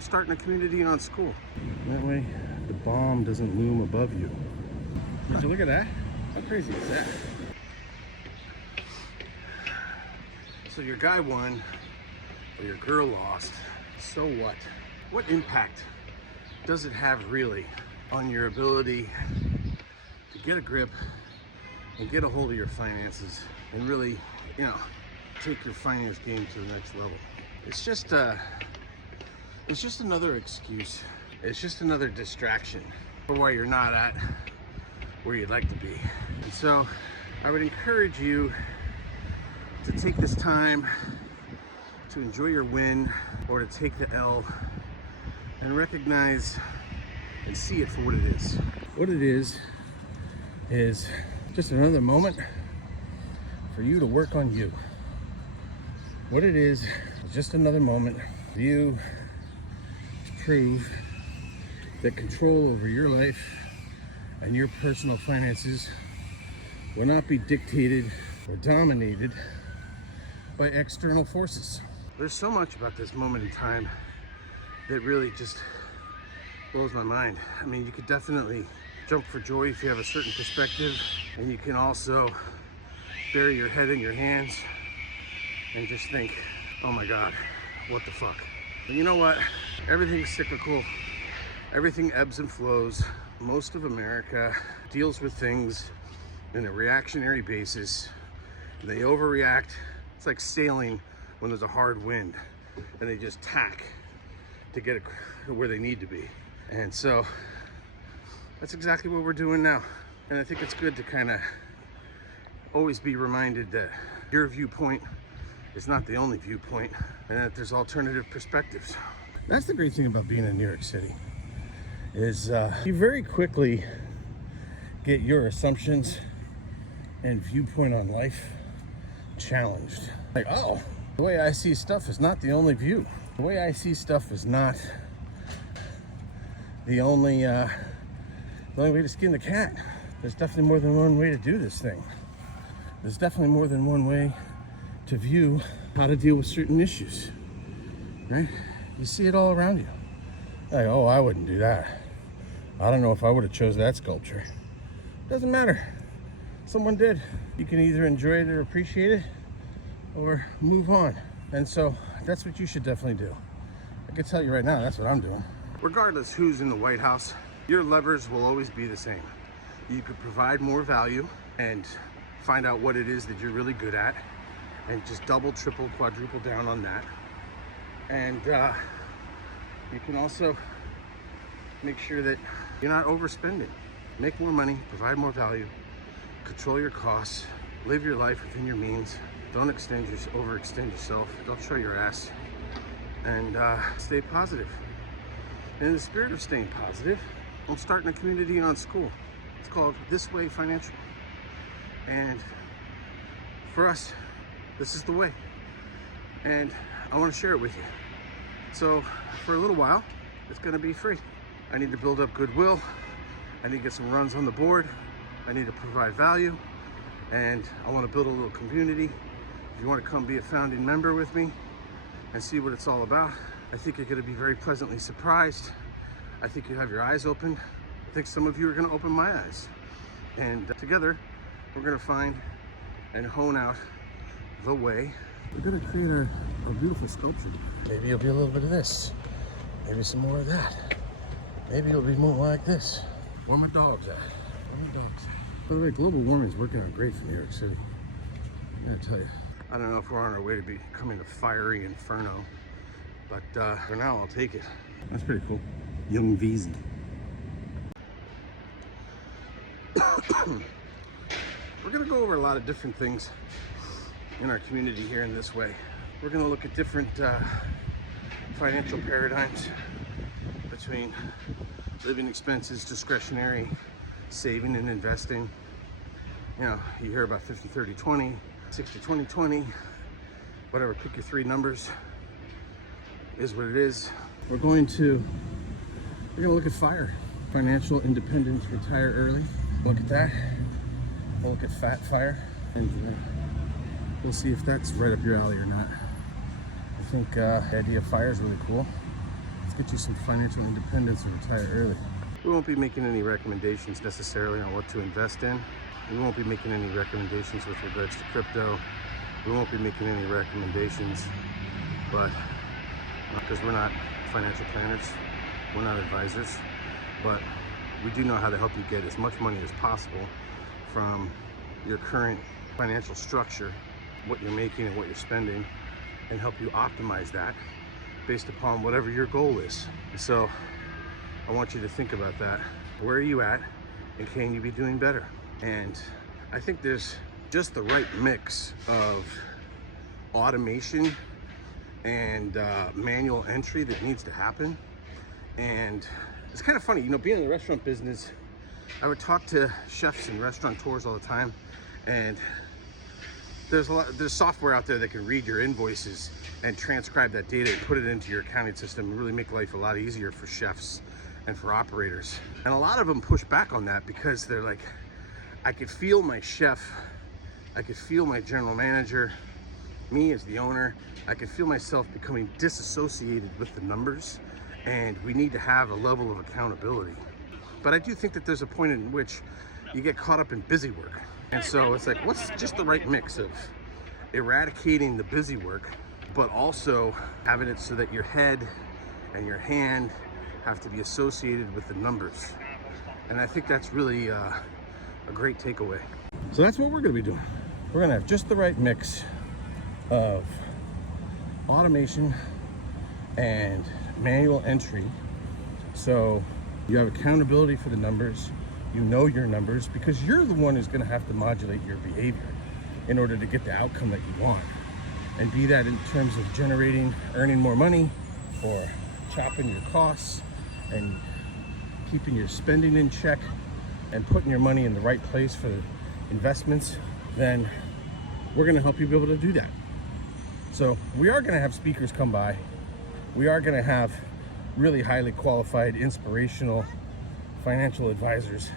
I'm starting a community on school. That way, the bomb doesn't loom above you. Did you look at that? How crazy is that? So your guy won, or your girl lost. So what? What impact does it have really on your ability to get a grip and get a hold of your finances and really, take your finance game to the next level? It's just another excuse. It's just another distraction for why you're not at where you'd like to be. And so I would encourage you to take this time to enjoy your win or to take the L and recognize and see it for what it is. What it is just another moment for you to work on you. What it is just another moment for you to prove that control over your life and your personal finances will not be dictated or dominated by external forces. There's so much about this moment in time that really just blows my mind. I mean, you could definitely jump for joy if you have a certain perspective, and you can also bury your head in your hands and just think, oh my God, what the fuck? But you know what? Everything's cyclical. Everything ebbs and flows. Most of America deals with things in a reactionary basis. They overreact. It's like sailing when there's a hard wind, and they just tack to get where they need to be. And so that's exactly what we're doing now. And I think it's good to kind of always be reminded that your viewpoint is not the only viewpoint, and that there's alternative perspectives. That's the great thing about being in New York City, is you very quickly get your assumptions and viewpoint on life challenged. Like, oh, the way I see stuff is not the only view. The way I see stuff is not the only way to skin the cat. There's definitely more than one way to do this thing. There's definitely more than one way to view how to deal with certain issues, right? You see it all around you. Like, oh, I wouldn't do that. I don't know if I would have chose that sculpture. Doesn't matter. Someone did. You can either enjoy it or appreciate it or move on. And so that's what you should definitely do. I can tell you right now, that's what I'm doing. Regardless who's in the White House, your levers will always be the same. You could provide more value and find out what it is that you're really good at and just double, triple, quadruple down on that. And you can also make sure that you're not overspending. Make more money, provide more value, control your costs, live your life within your means. Don't overextend yourself. Don't show your ass, and stay positive. And in the spirit of staying positive, I'm starting a community on school. It's called This Way Financial. And for us, this is the way. And I want to share it with you. So for a little while, it's going to be free. I need to build up goodwill. I need to get some runs on the board. I need to provide value. And I want to build a little community. If you want to come be a founding member with me and see what it's all about, I think you're going to be very pleasantly surprised. I think you have your eyes open. I think some of you are going to open my eyes. And together, we're going to find and hone out the way. We're going to create a beautiful sculpture. Maybe it'll be a little bit of this. Maybe some more of that. Maybe it'll be more like this. Where my dogs at? Where my dogs at? By the way, global warming is working out great for New York City. I gotta tell you. I don't know if we're on our way to becoming a fiery inferno, but for now, I'll take it. That's pretty cool. Young Veezy. We're gonna go over a lot of different things in our community here in This Way. We're gonna look at different financial paradigms between living expenses, discretionary, saving and investing. You know, you hear about 50, 30, 20, 60, 20, 20, whatever, pick your three numbers, is what it is. We're gonna look at FIRE, financial independence, retire early. Look at that. We'll look at Fat FIRE, and we'll see if that's right up your alley or not. I think the idea of FIRE is really cool. It's get you some financial independence or retire early. We won't be making any recommendations necessarily on what to invest in. We won't be making any recommendations with regards to crypto. We won't be making any recommendations, but because we're not financial planners, we're not advisors, but we do know how to help you get as much money as possible from your current financial structure, what you're making and what you're spending, and help you optimize that based upon whatever your goal is. So I want you to think about that. Where are you at, and can you be doing better? And I think there's just the right mix of automation and manual entry that needs to happen. And it's kind of funny, you know, being in the restaurant business, I would talk to chefs and restaurateurs all the time, and there's software out there that can read your invoices and transcribe that data and put it into your accounting system and really make life a lot easier for chefs and for operators. And a lot of them push back on that because they're like, I could feel my chef, I could feel my general manager, me as the owner, I could feel myself becoming disassociated with the numbers, and we need to have a level of accountability. But I do think that there's a point in which you get caught up in busy work. And so it's like, what's just the right mix of eradicating the busy work, but also having it so that your head and your hand have to be associated with the numbers. And I think that's really a great takeaway. So that's what we're gonna be doing. We're gonna have just the right mix of automation and manual entry. So you have accountability for the numbers, you know your numbers, because you're the one who's gonna have to modulate your behavior in order to get the outcome that you want. And be that in terms of earning more money, or chopping your costs and keeping your spending in check and putting your money in the right place for investments, then we're gonna help you be able to do that. So we are gonna have speakers come by. We are gonna have really highly qualified, inspirational financial advisors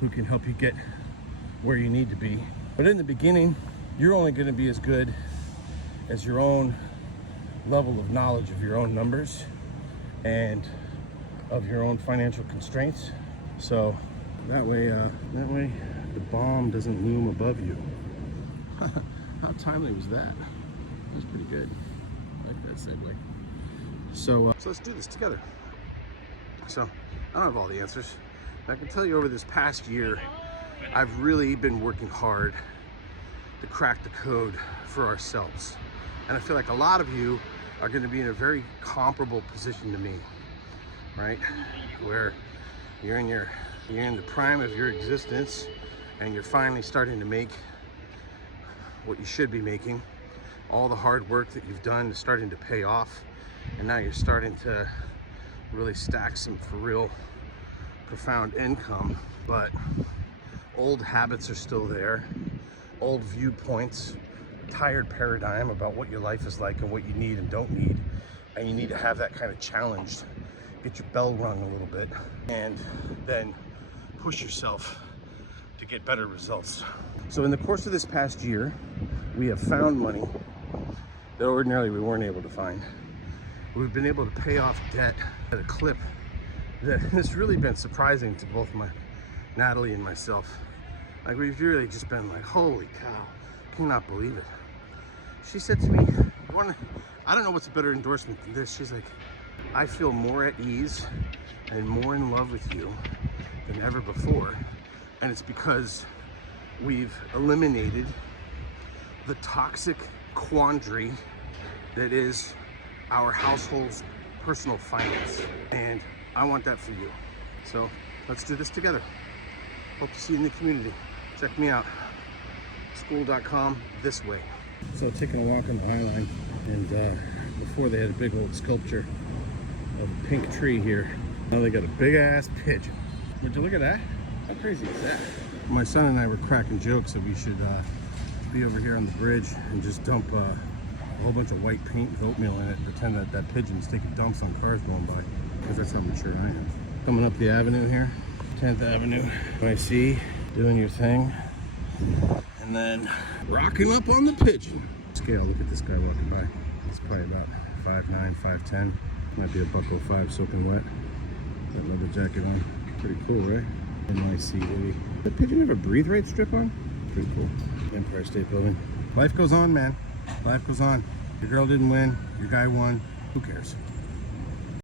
who can help you get where you need to be. But in the beginning, you're only gonna be as good as your own level of knowledge of your own numbers and of your own financial constraints. So that way the bomb doesn't loom above you. How timely was that? That was pretty good. I like that segue. So let's do this together. So I don't have all the answers. I can tell you over this past year, I've really been working hard to crack the code for ourselves. And I feel like a lot of you are going to be in a very comparable position to me, right? Where you're in the prime of your existence, and you're finally starting to make what you should be making. All the hard work that you've done is starting to pay off, and now you're starting to really stack some for real profound income. But old habits are still there, old viewpoints, tired paradigm about what your life is like and what you need and don't need, and you need to have that kind of challenged, get your bell rung a little bit, and then push yourself to get better results. So in the course of this past year, we have found money that ordinarily we weren't able to find. We've been able to pay off debt at a clip that has really been surprising to both Natalie and myself. Like, we've really just been like, holy cow, cannot believe it. She said to me, I don't know what's a better endorsement than this. She's like, I feel more at ease and more in love with you than ever before. And it's because we've eliminated the toxic quandary that is our household's personal finance. And I want that for you. So let's do this together. Hope to see you in the community. Check me out, school.com this way. So taking a walk on the High Line, and before they had a big old sculpture of a pink tree here. Now they got a big ass pigeon. Would you look at that? How crazy is that? My son and I were cracking jokes that we should be over here on the bridge and just dump a whole bunch of white paint with oatmeal in it and pretend that that pigeon's taking dumps on cars going by, because that's how mature I am. Coming up the avenue here, 10th Avenue, I doing your thing, and then rocking up on the pigeon. Scale, look at this guy walking by. He's probably about 5'9", 5'10", Might be a Bucko 5 soaking wet. That leather jacket on. Pretty cool, right? NYCA. The Pigeon Never Breathe Right strip on? Pretty cool. Empire State Building. Life goes on, man. Life goes on. Your girl didn't win. Your guy won. Who cares?